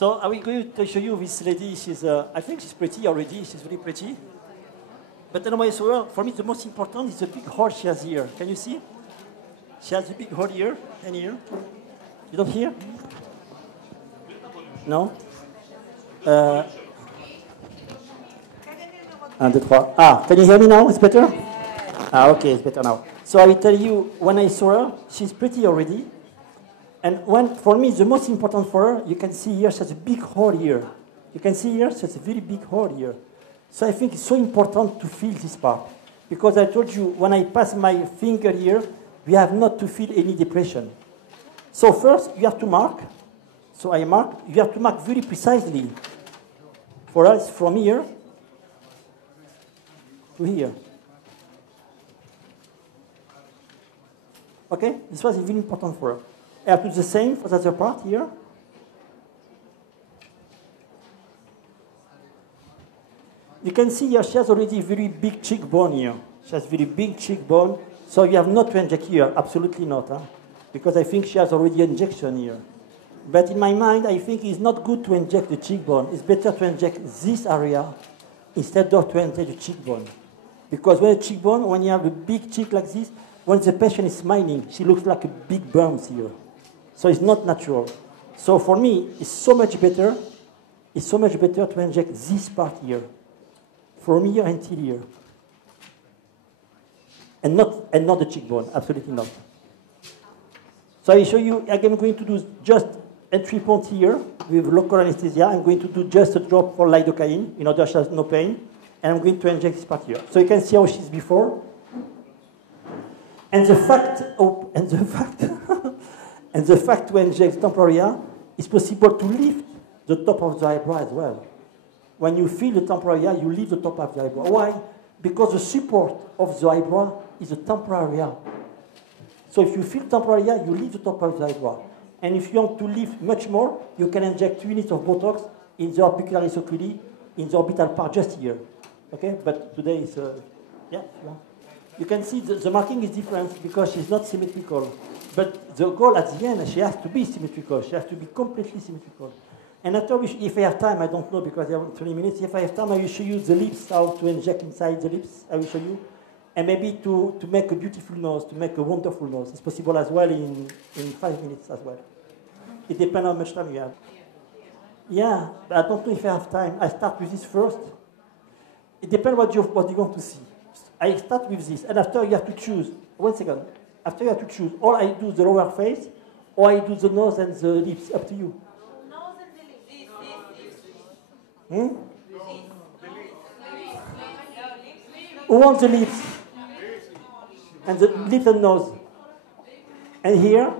So are we going to show you this lady? She's, I think she's pretty already. She's really pretty. But anyway, so for me, the most important is the big hole she has here. Can you see? She has a big hole here and here. You don't hear? No? Un, deux, trois. Ah, can you hear me now? It's better? Ah, okay, it's better now. So I will tell you, when I saw her, she's pretty already. And for me, the most important for her, you can see here, she has a big hole here. You can see here, she has a very big hole here. So I think it's so important to feel this part. Because I told you, when I pass my finger here, we have not to feel any depression. So first, you have to mark. So I mark. You have to mark very precisely. For us, from here to here. Okay? This was very important for her. I have to do the same for the other part here. You can see here she has already a very big cheekbone here. She has very big cheekbone. So you have not to inject here. Absolutely not. Huh? Because I think she has already injection here. But in my mind, I think it's not good to inject the cheekbone. It's better to inject this area instead of to inject the cheekbone. Because when a cheekbone, when you have a big cheek like this, when the patient is smiling, she looks like a big bump here. So it's not natural. So for me, it's so much better to inject this part here. From here until here. And not the cheekbone, absolutely not. So I show you, again, I'm going to do just entry point here with local anesthesia. I'm going to do just a drop for lidocaine in order she has no pain. And I'm going to inject this part here. So you can see how she's before. And the fact, and the fact to inject temporaria is possible to lift the top of the eyebrow as well. When you feel the temporaria, you lift the top of the eyebrow. Why? Because the support of the eyebrow is the temporal area. So if you feel temporal area, you lift the top of the eyebrow. And if you want to lift much more, you can inject 2 units of Botox in the orbicularis oculi, in the orbital part just here. Okay? But today is, yeah, you can see the marking is different because she's not symmetrical. But the goal at the end, she has to be symmetrical. She has to be completely symmetrical. And after, if I have time, I don't know because I have 20 minutes. If I have time, I will show you the lips, how to inject inside the lips. I will show you. And maybe to make a beautiful nose, to make a wonderful nose. It's possible as well in 5 minutes as well. It depends how much time you have. Yeah, but I don't know if I have time. I start with this first. It depends what you want to see. I start with this, and after you have to choose. 1 second. After you have to choose, or I do the lower face, or I do the nose and the lips. Up to you. Nose and the lips. Hmm? Who wants the lips? And the lips and nose. And here?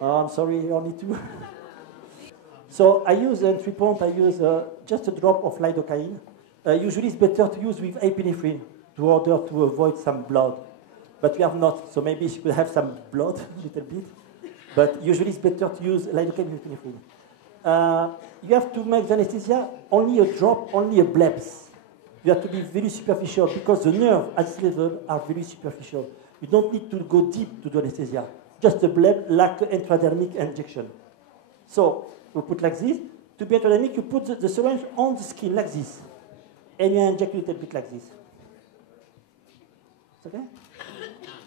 Oh, I'm sorry, only 2. So I use entry point, I use just a drop of lidocaine. Usually it's better to use with epinephrine in order to avoid some blood. But we have not, so maybe she could have some blood, a little bit. But usually it's better to use lidocaine with epinephrine. You have to make the anesthesia only a drop, only a blebs. You have to be very superficial because the nerves at this level are very superficial. You don't need to go deep to the anesthesia. Just a bleb like intradermic injection. So we put like this. To be intradermic, you put the syringe on the skin like this. And you inject a little bit like this. Okay?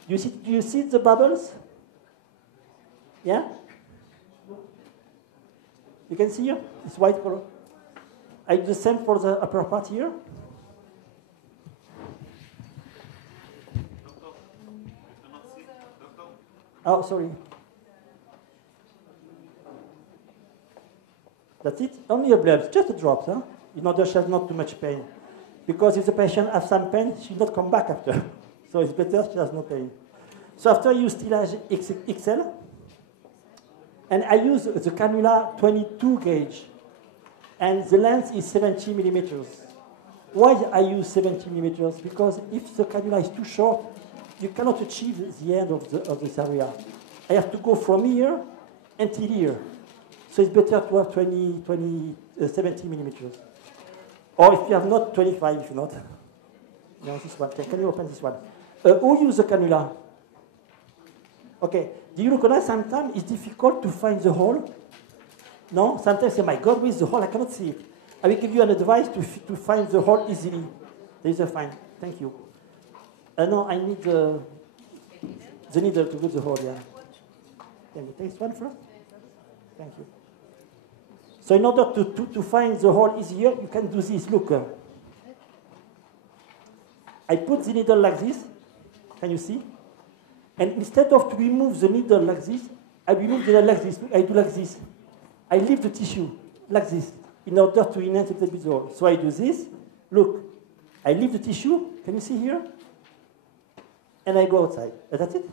Do you see the bubbles? Yeah? You can see here? It's white color. I do the same for the upper part here. Oh, sorry. That's it. Only a bleb, just a drop, huh? In order she has not too much pain. Because if the patient has some pain, she will not come back after. So it's better she has no pain. So after I use Stylage XL, and I use the cannula 22 gauge, and the length is 70 millimeters. Why I use 70 millimeters? Because if the cannula is too short, you cannot achieve the end of this area. I have to go from here until here. So it's better to have 70 millimeters. Or if you have not, 25 if not. No, this one. Can you open this one? Who use the cannula? Okay. Do you recognize sometimes it's difficult to find the hole? No? Sometimes you say, my God, where is the hole? I cannot see it. I will give you an advice to find the hole easily. There is a fine. Thank you. No, I need the needle to go to the hole, yeah. Can you take one first? Thank you. So in order to find the hole easier, you can do this. Look. I put the needle like this. Can you see? And instead of to remove the needle like this, I remove the needle like this. I do like this. I leave the tissue like this in order to enhance the visual. So I do this. Look, I leave the tissue. Can you see here? And I go outside. That's it.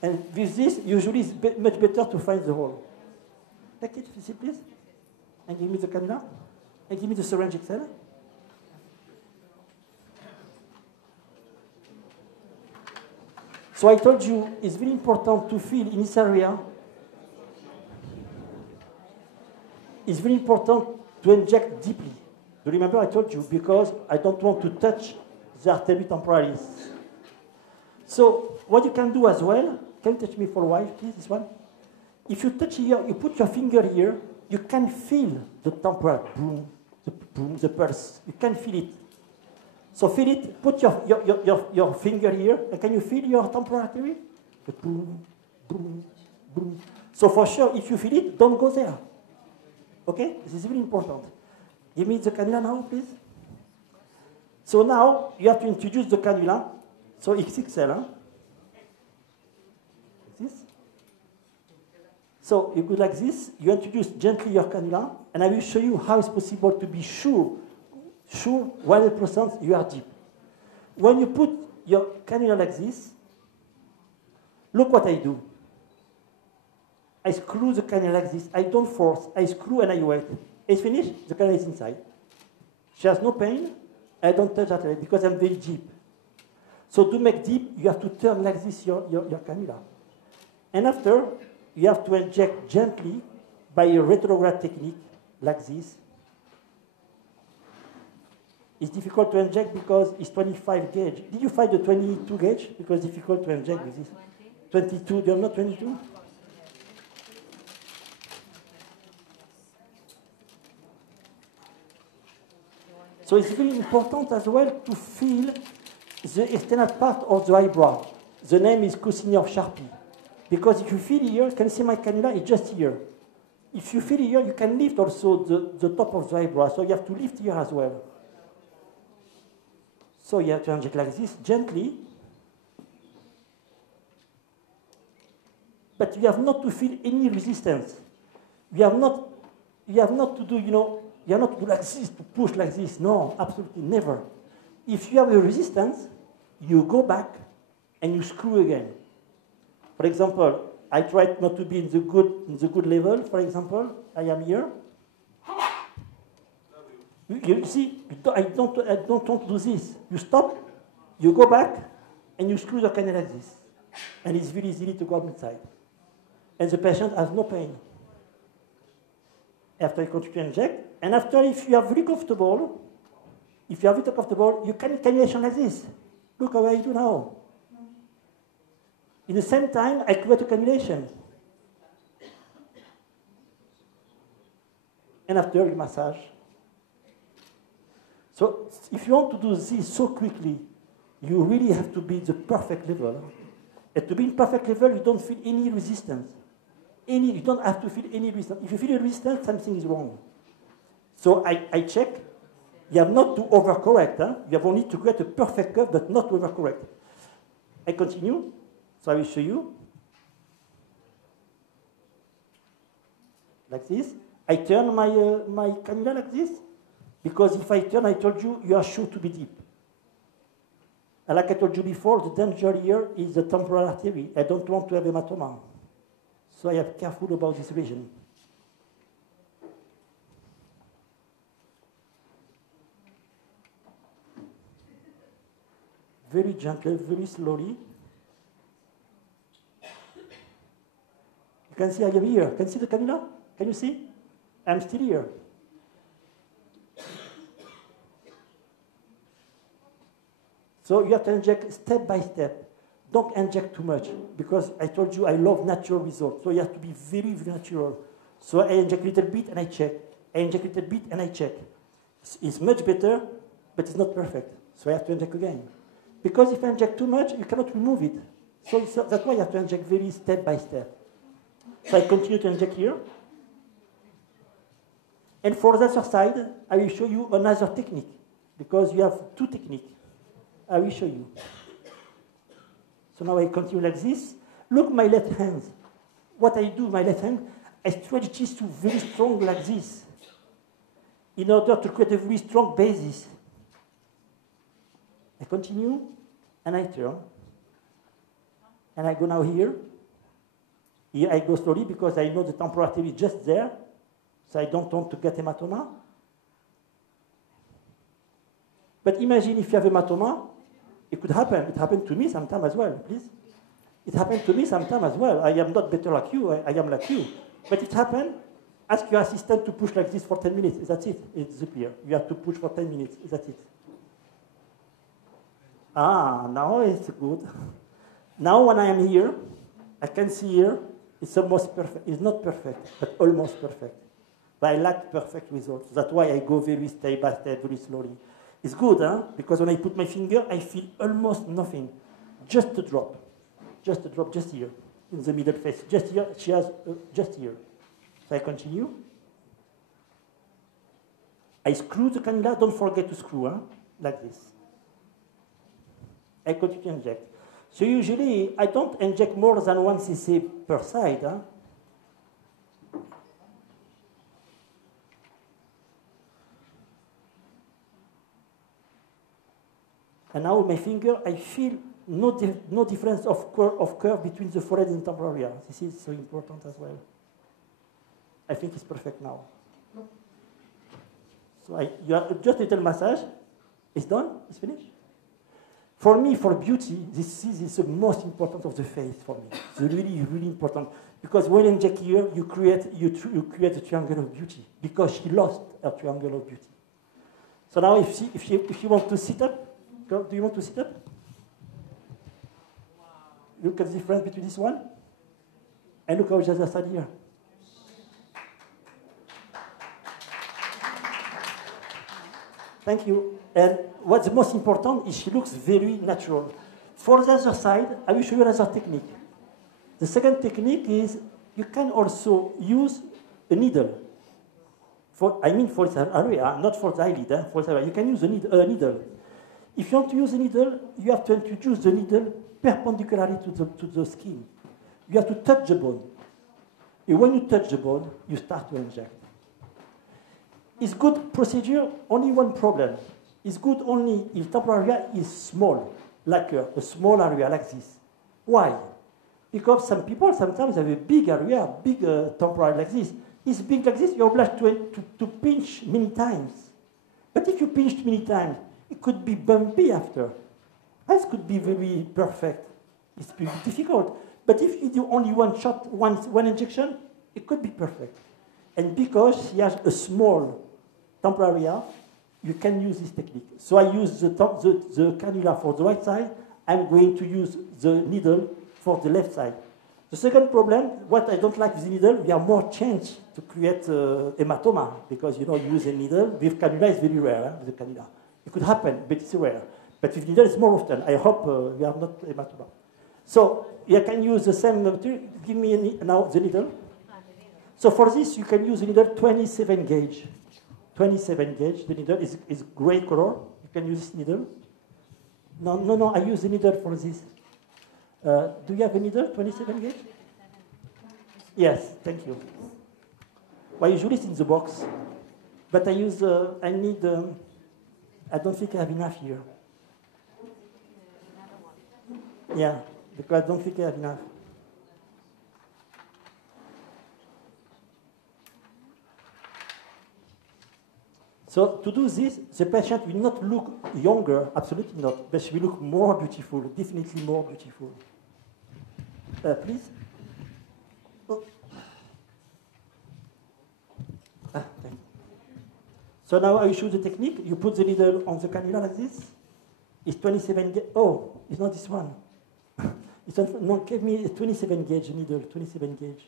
And with this, usually it's much better to find the hole. Take it, see, please. And give me the cannula. And give me the syringe XL. So I told you it's very important to feel in this area. It's very important to inject deeply. Do you remember I told you? Because I don't want to touch the artery temporalis. So what you can do as well, can you touch me for a while, please, this one? If you touch here, you put your finger here, you can feel the temporal boom, the pulse. You can feel it. So feel it, put your finger here, and can you feel your temporal artery? The boom, boom, boom. So for sure, if you feel it, don't go there. Okay? This is really important. Give me the cannula now, please. So now, you have to introduce the cannula. So XXL, huh? This. So you go like this, you introduce gently your cannula, and I will show you how it's possible to be sure 100% you are deep. When you put your cannula like this, look what I do. I screw the cannula like this. I don't force. I screw and I wait. It's finished. The cannula is inside. She has no pain. I don't touch that because I'm very deep. So to make deep, you have to turn like this your cannula. And after, you have to inject gently by a retrograde technique like this. It's difficult to inject because it's 25 gauge. Did you find the 22 gauge? Because it's difficult to inject with this. 22, do you not 22? So it's very important as well to feel the external part of the eyebrow. The name is Kosinyor-Sharpie. Because if you feel here, you can see my cannula is just here. If you feel here, you can lift also the top of the eyebrow. So you have to lift here as well. So you have to inject like this, gently. But you have not to feel any resistance. You have not to do, you have not to do like this, to push like this. No, absolutely never. If you have a resistance, you go back and you screw again. For example, I tried not to be in the good level. For example, I am here. You see, I don't want to do this. You stop, you go back, and you screw the cannula like this. And it's very easy to go inside. And the patient has no pain. After you continue to inject, and after, if you are very comfortable, you can cannulation like this. Look how I do now. In the same time, I create a cannulation. And after, you massage. So if you want to do this so quickly, you really have to be the perfect level. And to be in perfect level, you don't feel any resistance. You don't have to feel any resistance. If you feel a resistance, something is wrong. So I check. You have not to overcorrect. Huh? You have only to create a perfect curve, but not to overcorrect. I continue. So I will show you. Like this. I turn my cannula like this. Because if I turn, I told you, you are sure to be deep. And like I told you before, the danger here is the temporal artery. I don't want to have hematoma. So I am careful about this region. Very gently, very slowly. You can see I am here. Can you see the cannula? Can you see? I'm still here. So you have to inject step by step. Don't inject too much, because I told you I love natural results. So you have to be very, very natural. So I inject a little bit and I check. I inject a little bit and I check. It's much better, but it's not perfect. So I have to inject again. Because if I inject too much, you cannot remove it. So that's why you have to inject very step by step. So I continue to inject here. And for the other side, I will show you another technique. Because you have two techniques. I will show you. So now I continue like this. Look my left hand. What I do, my left hand, I stretch these two very strong like this in order to create a very strong basis. I continue, and I turn. And I go now here. Here I go slowly because I know the temporal artery is just there, so I don't want to get hematoma. But imagine if you have hematoma, it could happen. It happened to me sometime as well, please. It happened to me sometime as well. I am not better like you, I am like you. But it happened, ask your assistant to push like this for 10 minutes, that's it, it disappears. You have to push for 10 minutes, that's it. Ah, now it's good. Now when I am here, I can see here, it's almost perfect. It's not perfect, but almost perfect. But I like perfect results. That's why I go very step by step, very slowly. It's good, huh? Because when I put my finger, I feel almost nothing. Just a drop. Just a drop, just here, in the middle face. Just here, she has, just here. So I continue. I screw the cannula, don't forget to screw, huh? Like this. I continue to inject. So usually, I don't inject more than 1 cc per side, huh? And now with my finger, I feel no difference of curve between the forehead and temporal area. This is so important as well. I think it's perfect now. So you have just a little massage. It's done. It's finished. For me, for beauty, this is the most important of the face for me. It's really, really important. Because when you inject here, you create a triangle of beauty. Because she lost her triangle of beauty. So now if you want to sit up, do you want to sit up? Look at the difference between this one and look how the other side here. Thank you. And what's most important is she looks very natural. For the other side, I will show you another technique. The second technique is you can also use a needle. For this area, not for the eyelid, for this area. You can use a needle. If you want to use a needle, you have to introduce the needle perpendicularly to the skin. You have to touch the bone. And when you touch the bone, you start to inject. It's good procedure, only one problem. It's good only if temporal area is small, like a small area like this. Why? Because some people sometimes have a big area, big temporal like this. It's big like this, you're obliged to pinch many times. But if you pinched many times, it could be bumpy after. This could be very perfect. It's pretty difficult. But if you do only one shot, one injection, it could be perfect. And because she has a small temporal area, you can use this technique. So I use the cannula for the right side. I'm going to use the needle for the left side. The second problem, what I don't like with the needle, we have more chance to create hematoma because you use a needle. With cannula, it's very rare, with the cannula. It could happen, but it's rare. But with needle, it's more often. I hope we have not hematoma. So you can use the same material. Give me now the needle. So for this, you can use the needle 27 gauge. 27 gauge. The needle is gray color. You can use this needle. No, I use the needle for this. Do you have a needle, 27 gauge? Yes, thank you. Well, usually it's in the box. But I don't think I have enough here. Yeah, because I don't think I have enough. So to do this, the patient will not look younger, absolutely not, but she will look more beautiful, definitely more beautiful. Please. Oh. Thank you. So now I will show the technique. You put the needle on the cannula like this. It's 27 gauge. Oh, it's not this one. It's not, no, give me a 27 gauge needle, 27 gauge.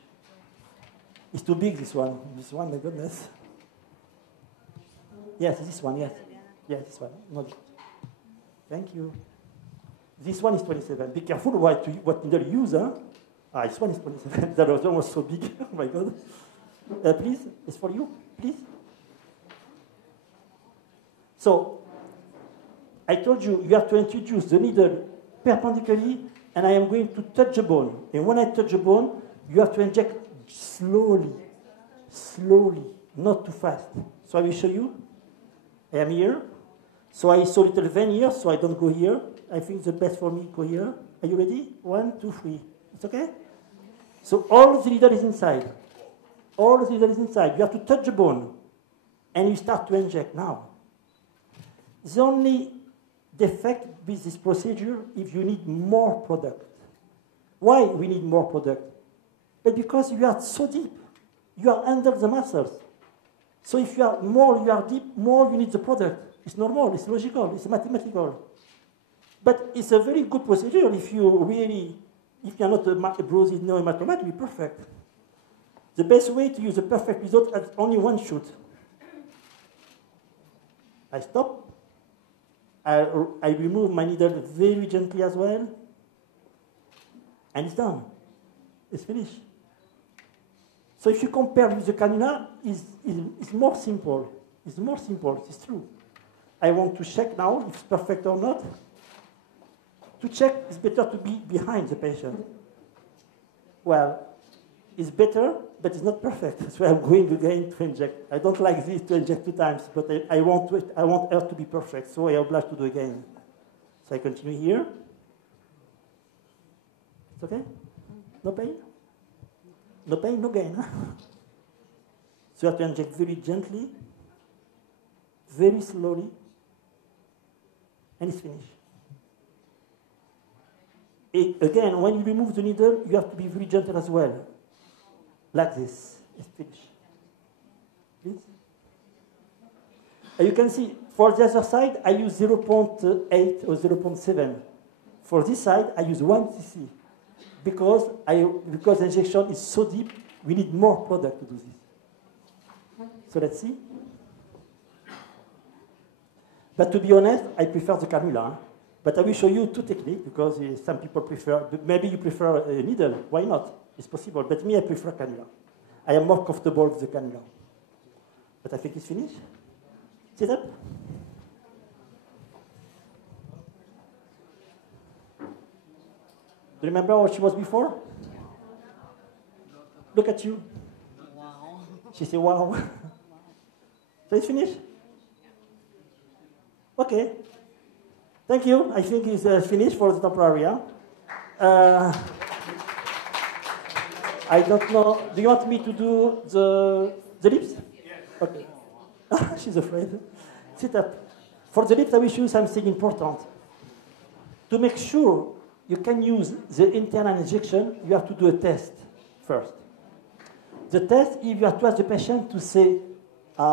It's too big, this one. This one, my goodness. Yes, this one, yes. Yes, this one. No. Thank you. This one is 27. Be careful what needle you use, huh? This one is 27. That was almost so big. Oh my God. Please, it's for you, please. So, I told you, you have to introduce the needle perpendicularly, and I am going to touch the bone. And when I touch the bone, you have to inject slowly, not too fast. So I will show you. I am here. So I saw a little vein here, so I don't go here. I think the best for me, go here. Are you ready? 1, 2, 3. It's okay? So all the needle is inside. All the needle is inside. You have to touch the bone. And you start to inject now. The only defect with this procedure if you need more product. Why we need more product? But because you are so deep. You are under the muscles. So if you are deep, more you need the product. It's normal, it's logical, it's mathematical. But it's a very good procedure if you're not a Brazilian hematoma to be perfect. The best way to use a perfect result is only one shoot. I stop. I remove my needle very gently as well. And it's done. It's finished. So if you compare with the cannula, it's more simple. It's more simple, it's true. I want to check now if it's perfect or not. To check, it's better to be behind the patient. Well, it's better, but it's not perfect. So I'm going again to inject. I don't like this to inject 2 times, but I want her to be perfect, so I oblige to do again. So I continue here. It's okay? No pain? No pain, no gain. Huh? So you have to inject very gently, very slowly, and it's finished. Again, when you remove the needle, you have to be very gentle as well. Like this. It's finished. Please. You can see, for the other side, I use 0.8 or 0.7. For this side, I use 1 cc. Because the injection is so deep, we need more product to do this. So let's see. But to be honest, I prefer the cannula. But I will show you 2 techniques, because some people prefer, maybe you prefer a needle. Why not? It's possible. But me, I prefer cannula. I am more comfortable with the cannula. But I think it's finished. Sit up. Do you remember what she was before? Look at you. Wow. She said, wow. So it's finished? Okay. Thank you. I think it's finished for the temporary. I don't know. Do you want me to do the lips? Yes. Okay. She's afraid. Sit up. For the lips, I will show you something important. To make sure you can use the internal injection, you have to do a test first. The test, if you have to ask the patient to say, so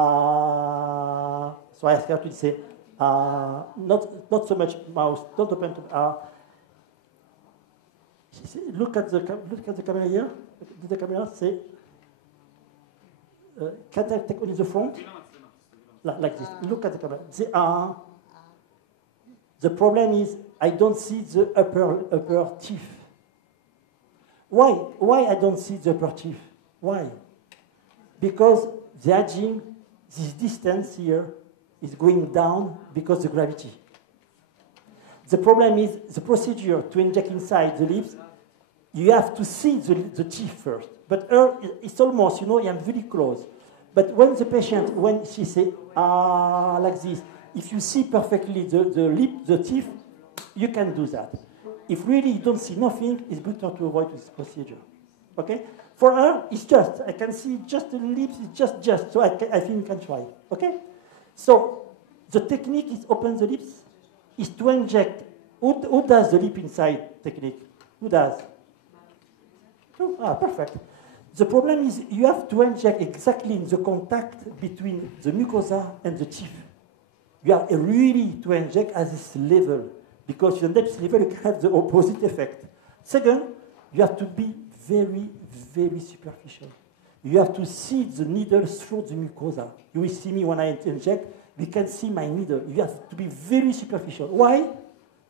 I ask her to say, not so much mouth, don't open to, look at the camera here, do the camera, say, can I take only the front? Like this, look at the camera. Say, the problem is, I don't see the upper teeth. Why I don't see the upper teeth? Why? Because the aging, this distance here, is going down because of the gravity. The problem is the procedure to inject inside the lips, you have to see the teeth first. But it's almost, I am very close. But when the patient, when she say, like this, if you see perfectly the teeth, you can do that. If really you don't see nothing, it's better to avoid this procedure. Okay? For her, it's just, I can see just the lips, it's just, so I think you can try. Okay? So, the technique is open the lips, is to inject. Who does the lip inside technique? Who does? Oh, perfect. The problem is you have to inject exactly in the contact between the mucosa and the teeth. You have really to inject at this level, because the next level you can have the opposite effect. Second, you have to be very, very superficial. You have to see the needle through the mucosa. You will see me when I inject, we can see my needle. You have to be very superficial. Why?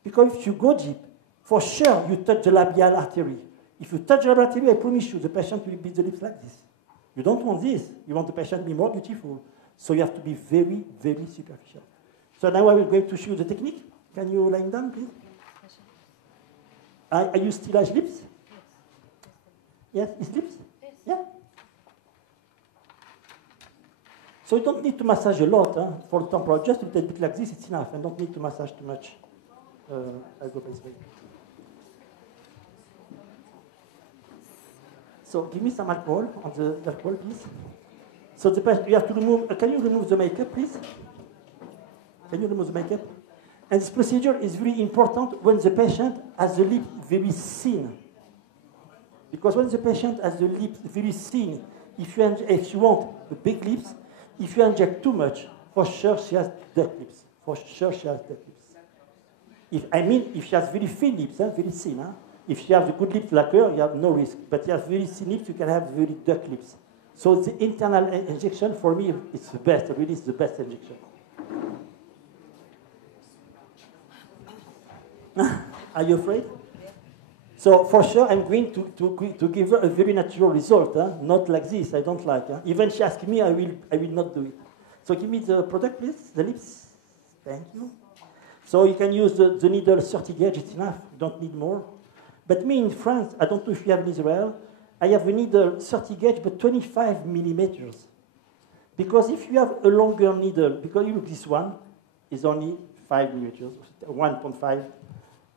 Because if you go deep, for sure you touch the labial artery. If you touch the labial artery, I promise you, the patient will beat the lips like this. You don't want this. You want the patient to be more beautiful. So you have to be very, very superficial. So now I will go to show you the technique. Can you lie down, please? Are you stillage lips? Yes, it's lips? Yeah. So you don't need to massage a lot for temporal. Just a little bit like this, it's enough. And don't need to massage too much. I'll go this way. So give me some alcohol on the alcohol, please. So the patient, you have to remove. Can you remove the makeup, please? Can you remove the makeup? And this procedure is very important when the patient has the lip very thin. Because when the patient has the lips very thin, if you want the big lips, if you inject too much, for sure she has duck lips. For sure she has duck lips. If she has very thin lips, very thin. If she has the good lips like her, you have no risk. But if you have very thin lips, you can have very duck lips. So the internal injection, for me, it's the best. Really, it's the best injection. Are you afraid? So for sure, I'm going to give her a very natural result, not like this. I don't like. Even she asks me, I will not do it. So give me the product, please. The lips. Thank you. So you can use the needle 30 gauge. It's enough. You don't need more. But me in France, I don't know if you have in Israel. I have a needle 30 gauge, but 25 millimeters. Because if you have a longer needle, because you look, this one is only 5 millimeters, 1.5.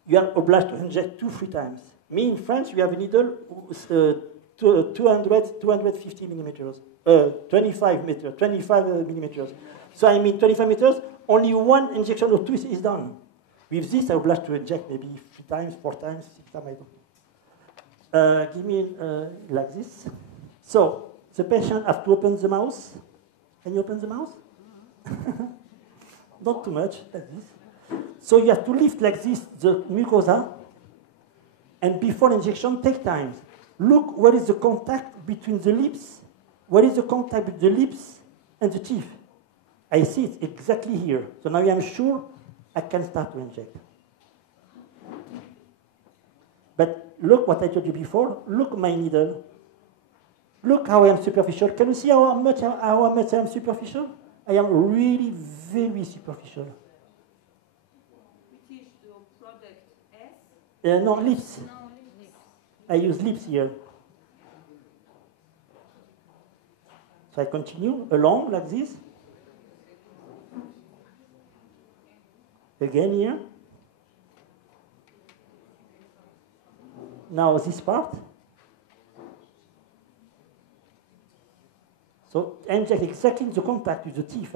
You are obliged to inject 2-3 times. Me in France, you have a needle 250 millimeters, 25 millimeters. So I mean 25 meters, only one injection or two is done. With this, I'm obliged to inject maybe 3 times, 4 times, 6 times, I don't. Give me like this. So the patient has to open the mouth. Can you open the mouth? Not too much, like this. So you have to lift like this the mucosa, and before injection, take time. Look where is the contact between the lips, where is the contact between the lips and the teeth. I see it exactly here. So now I am sure I can start to inject. But look what I told you before. Look my needle. Look how I am superficial. Can you see how much I am superficial? I am really very superficial. No, lips. I use lips here. So I continue along like this. Again here. Now this part. So inject exactly the contact with the teeth.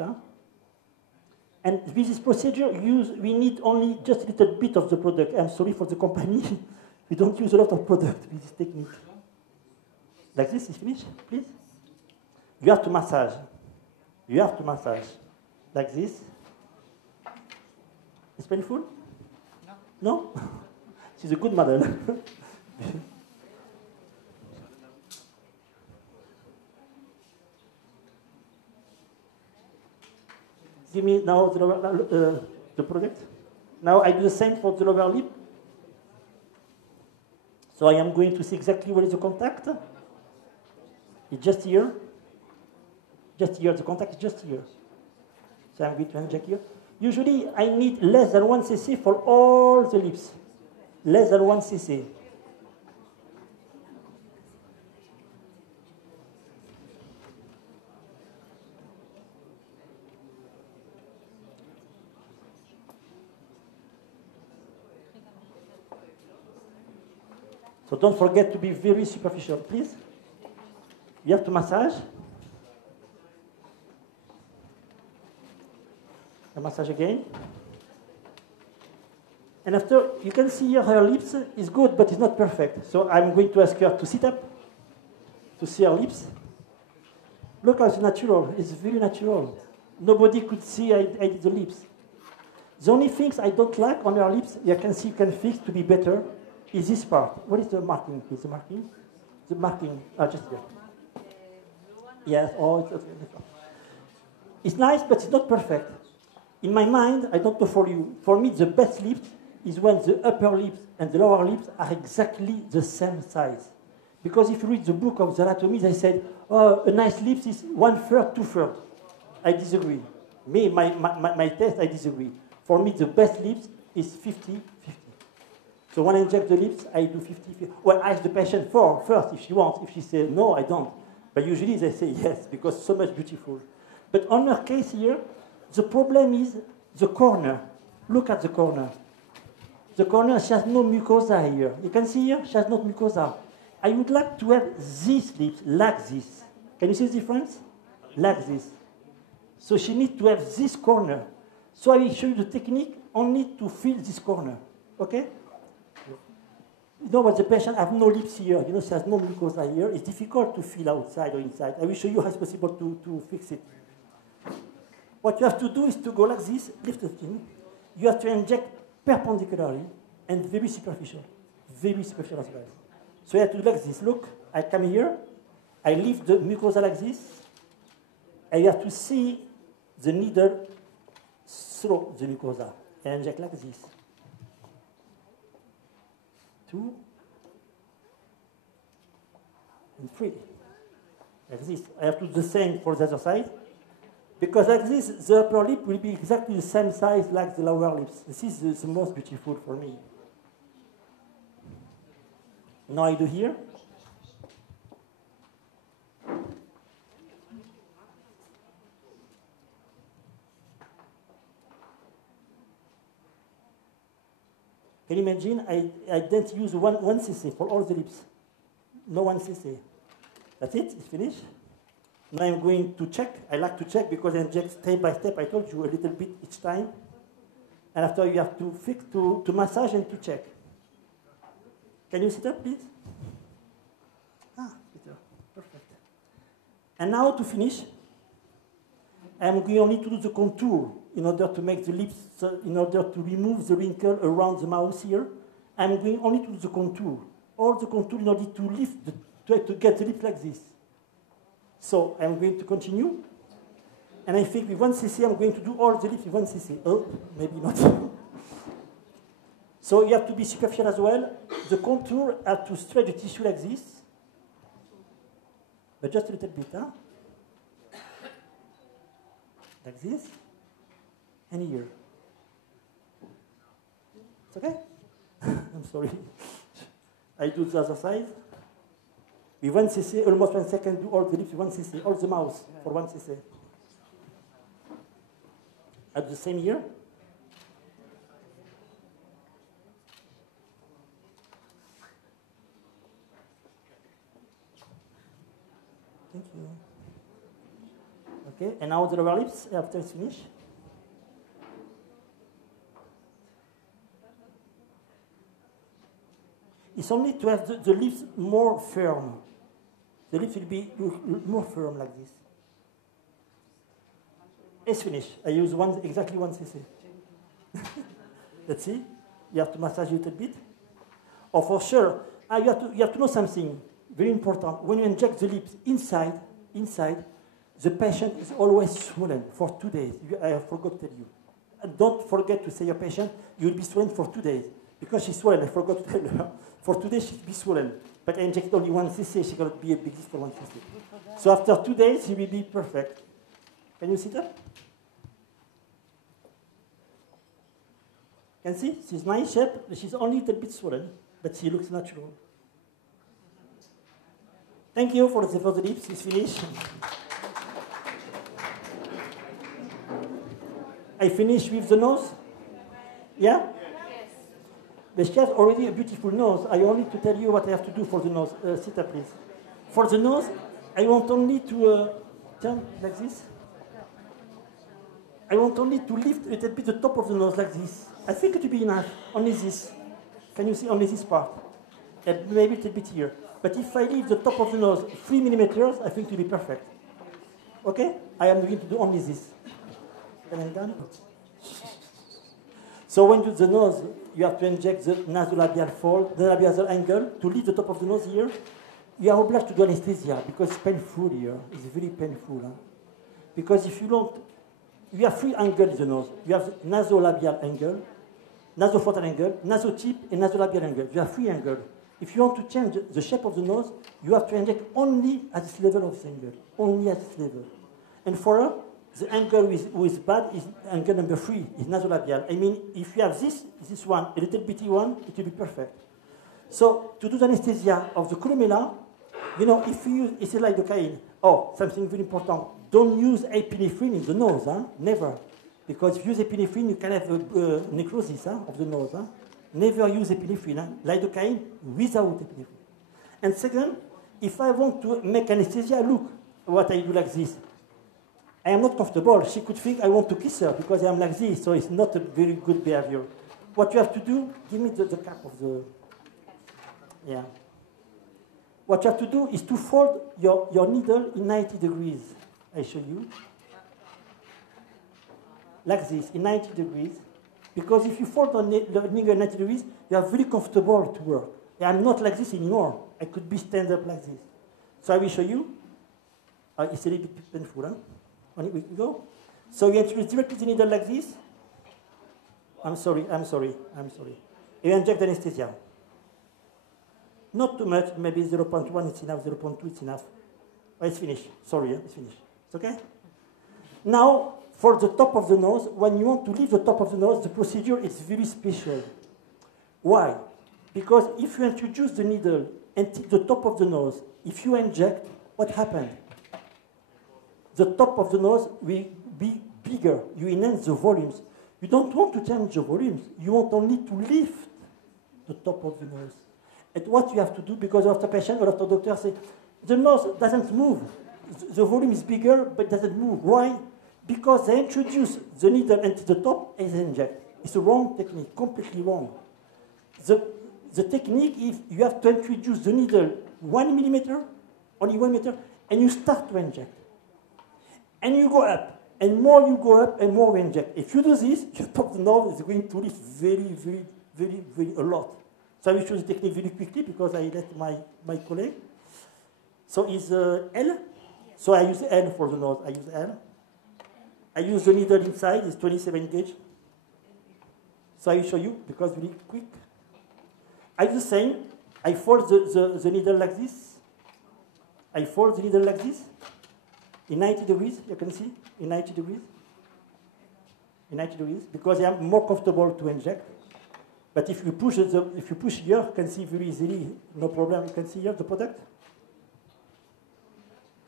And with this procedure, we need only just a little bit of the product. I'm sorry for the company. We don't use a lot of product with this technique. Like this is finished, please. You have to massage. You have to massage. Like this. It's painful? No. No? She's a good mother. Give me now the product. Now I do the same for the lower lip. So I am going to see exactly where is the contact. It's just here. Just here, the contact is just here. So I'm going to inject here. Usually I need less than 1 cc for all the lips. Less than 1 cc. So don't forget to be very superficial, please. You have to massage. A massage again. And after, you can see here her lips is good, but it's not perfect. So I'm going to ask her to sit up, to see her lips. Look how it's natural. It's very natural. Nobody could see I did the lips. The only things I don't like on her lips, you can see you can fix to be better, is this part. What is the marking, please? The marking? The marking, just here. Yes, it's nice, but it's not perfect. In my mind, I don't know for you, for me the best lips is when the upper lips and the lower lips are exactly the same size. Because if you read the book of the anatomy, they said, oh, a nice lips is 1/3, 2/3. I disagree. Me, my test, I disagree. For me, the best lips is 50-50. So when I inject the lips, I do 50-50. Well, I ask the patient first if she wants. If she says no, I don't. But usually they say yes, because it's so much beautiful. But on her case here, the problem is the corner. Look at the corner. The corner, she has no mucosa here. You can see here, she has no mucosa. I would like to have these lips like this. Can you see the difference? Like this. So she needs to have this corner. So I will show you the technique only to fill this corner. Okay? You know what, the patient has no lips here. You know, she has no mucosa here. It's difficult to fill outside or inside. I will show you how it's possible to fix it. What you have to do is to go like this, lift the skin. You have to inject perpendicularly and very superficial. Very superficial as well. So you have to do like this. Look, I come here. I lift the mucosa like this. And you have to see the needle through the mucosa. And inject like this. 2 and 3. Like this. I have to do the same for the other side. Because like this, the upper lip will be exactly the same size like the lower lips. This is the most beautiful for me. Now I do here. Can you imagine? I didn't use 1 cc for all the lips. No 1 cc. That's it, it's finished. Now I'm going to check. I like to check because I inject step by step. I told you a little bit each time. And after you have to fix, to massage and to check. Can you sit up, please? Peter, perfect. And now to finish, I'm going only to do the contour in order to make the lips, in order to remove the wrinkle around the mouth here. I'm going only to do the contour. All the contour in order to lift, to get the lips like this. So I'm going to continue. And I think with 1 cc, I'm going to do all the lips with 1 cc. Oh, maybe not. So you have to be superficial as well. The contour has to stretch the tissue like this. But just a little bit, huh? Like this. And here. It's okay? I'm sorry. I do the other side. With 1 cc, almost 1 second, do all the lips with 1 cc, all the mouth for 1 cc. I do the same here. Thank you. Okay, and now the lower lips after it's finished. It's only to have the lips more firm. The lips will be more firm like this. It's finished. I use exactly 1 cc. Let's see. You have to massage a little bit. Oh, for sure. You have to know something very important. When you inject the lips inside, the patient is always swollen for 2 days. I forgot to tell you. And don't forget to say your patient, you will be swollen for 2 days. Because she's swollen, I forgot to tell her. For 2 days, she'll be swollen. But I inject only 1 cc, she cannot be a big for 1 cc. So after 2 days, he will be perfect. Can you see that? Can see? She's nice shape. She's only a little bit swollen, but she looks natural. Thank you for the lips. It's finished. I finish with the nose. Yeah? But she has already a beautiful nose. I only to tell you what I have to do for the nose. Sit up, please. For the nose, I want only to turn like this. I want only to lift a little bit the top of the nose like this. I think it will be enough. Only this. Can you see only this part? And maybe a little bit here. But if I leave the top of the nose 3 millimeters, I think it will be perfect. Okay? I am going to do only this. And I'm done. So when you do the nose, you have to inject the nasolabial fold, the nasolabial angle, to lift the top of the nose here. you are obliged to do anesthesia because it's painful here. It's very painful. Huh? Because if you don't, you have three angles in the nose. You have nasolabial angle, nasofrontal angle, nasotip, and nasolabial angle. You have three angles. If you want to change the shape of the nose, you have to inject only at this level of the angle. Only at this level. And for her, the angle who is bad is angle number 3, is nasolabial. I mean, if you have this one, a little bitty one, it will be perfect. So, to do the anesthesia of the columella, you know, if you use, it's like lidocaine. Oh, something very important. Don't use epinephrine in the nose, huh? Never. Because if you use epinephrine, you can have necrosis of the nose. Huh? Never use epinephrine. Huh? Lidocaine without epinephrine. And second, if I want to make anesthesia, look what I do like this. I am not comfortable. She could think I want to kiss her because I am like this, so it's not a very good behavior. What you have to do, give me the cap of the... Yeah. What you have to do is to fold your needle in 90 degrees. I show you. Like this, in 90 degrees. Because if you fold the needle in 90 degrees, you are very comfortable to work. I am not like this anymore. I could be stand up like this. So I will show you. It's a little bit painful, huh? On it we go. So you introduce directly the needle like this. I'm sorry. You inject anesthesia. Not too much, maybe 0.1 it's enough, 0.2 it's enough. Oh, it's finished. Sorry, it's finished. It's okay? Now, for the top of the nose, when you want to leave the top of the nose, the procedure is very special. Why? Because if you introduce the needle into the top of the nose, if you inject, what happens? The top of the nose will be bigger. You enhance the volumes. You don't want to change the volumes. You want only to lift the top of the nose. And what you have to do, because after patient or after doctor say, the nose doesn't move. The volume is bigger, but it doesn't move. Why? Because they introduce the needle into the top and they inject. It's a wrong technique, completely wrong. The technique is you have to introduce the needle 1 millimeter, only 1 meter, and you start to inject. And you go up, and more you go up, and more you inject. If you do this, your top of the nose is going to lift very a lot. So I will show the technique very quickly because I let my colleague. So it's L. So I use L for the nose. I use L. I use the needle inside. It's 27 gauge. So I will show you because really quick. I do the same. I fold the needle like this. I fold the needle like this. In 90 degrees, you can see. In 90 degrees. In 90 degrees. Because I am more comfortable to inject. But if you push here, you can see very easily, no problem. You can see here the product.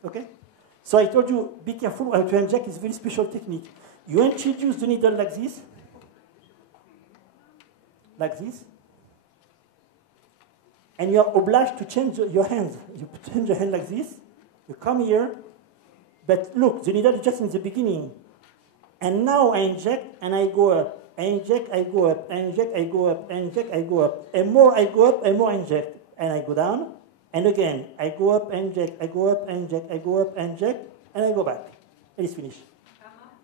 Okay? So I told you, be careful how to inject. It's a very special technique. You introduce the needle like this. Like this. And you are obliged to change your hands. You change your hand like this. You come here. But look, the needle is just in the beginning. And now I inject and I go up. I inject, I go up, I inject, I go up, I inject, I go up. And more I go up, and more I inject. And I go down, and again, I go up, I inject, I go up, I inject, I go up, I inject, and I go back. And it's finished.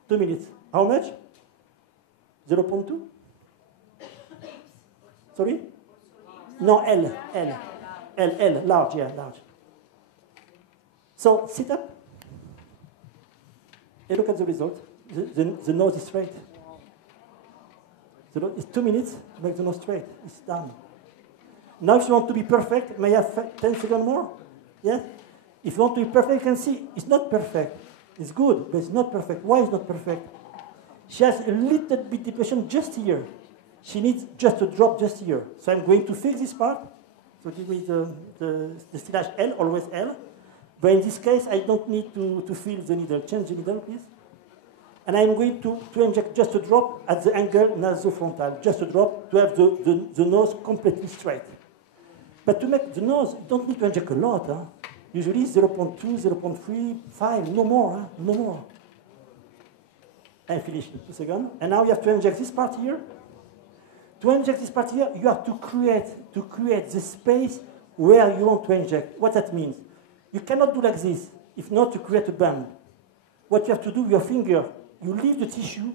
2 minutes. How much? 0.2? Sorry? No, L, large, yeah, large. So, sit up. And look at the result. The nose is straight. It's 2 minutes to make the nose straight. It's done. Now, if you want to be perfect, may I have 10 seconds more? Yeah? If you want to be perfect, you can see it's not perfect. It's good, but it's not perfect. Why is not perfect? She has a little bit depression just here. She needs just a drop just here. So I'm going to fix this part. So give me the stylage L, always L. But in this case, I don't need to feel the needle. Change the needle, please. And I'm going to inject just a drop at the angle nasofrontal, just a drop to have the nose completely straight. But to make the nose, you don't need to inject a lot. Huh? Usually 0.2, 0.3, 5, no more, huh? No more. And finish in 2 seconds. And now you have to inject this part here. To inject this part here, you have to create the space where you want to inject. What that means? You cannot do like this. If not, you create a bump. What you have to do with your finger, you leave the tissue,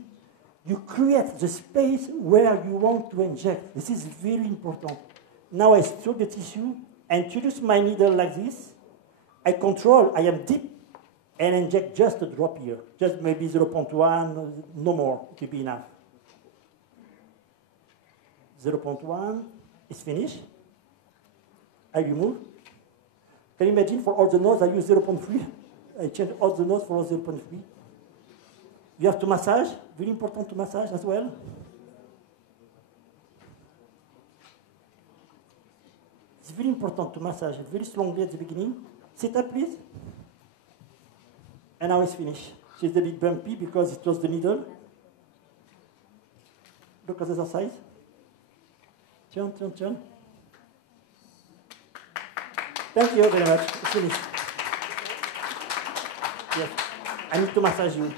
you create the space where you want to inject. This is very important. Now I stroke the tissue, Introduce my needle like this. I control, I am deep, and inject just a drop here. Just maybe 0.1, no more, it will be enough. 0.1 is finished. I remove. Can you imagine for all the nodes I use 0.3? I change all the nodes for 0.3. You have to massage, very important to massage as well. It's very important to massage it very strongly at the beginning. Sit up, please. And now it's finished. She's a bit bumpy because it was the needle. Look at the other side. Turn, turn, turn. Thank you very much. It's finished. Yes. I need to massage you.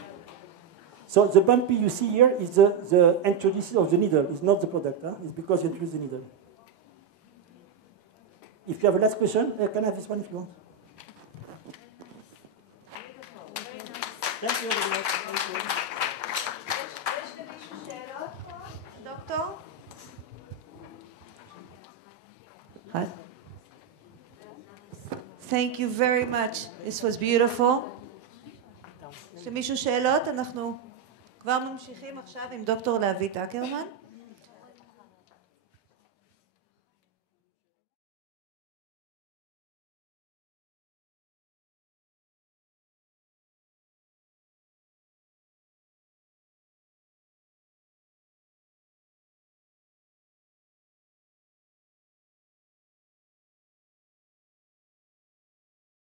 So the bumpy you see here is the introduction of the needle. It's not the product. Huh? It's because you introduce the needle. If you have a last question, can I have this one if you want? Thank you very much. Thank you. יש למישהו שאלות פה? דוקטור? Hi. Thank you very much. This was beautiful. יש למישהו שאלות? אנחנו כבר ממשיכים עכשיו עם דוקטור להביא טאקרמן.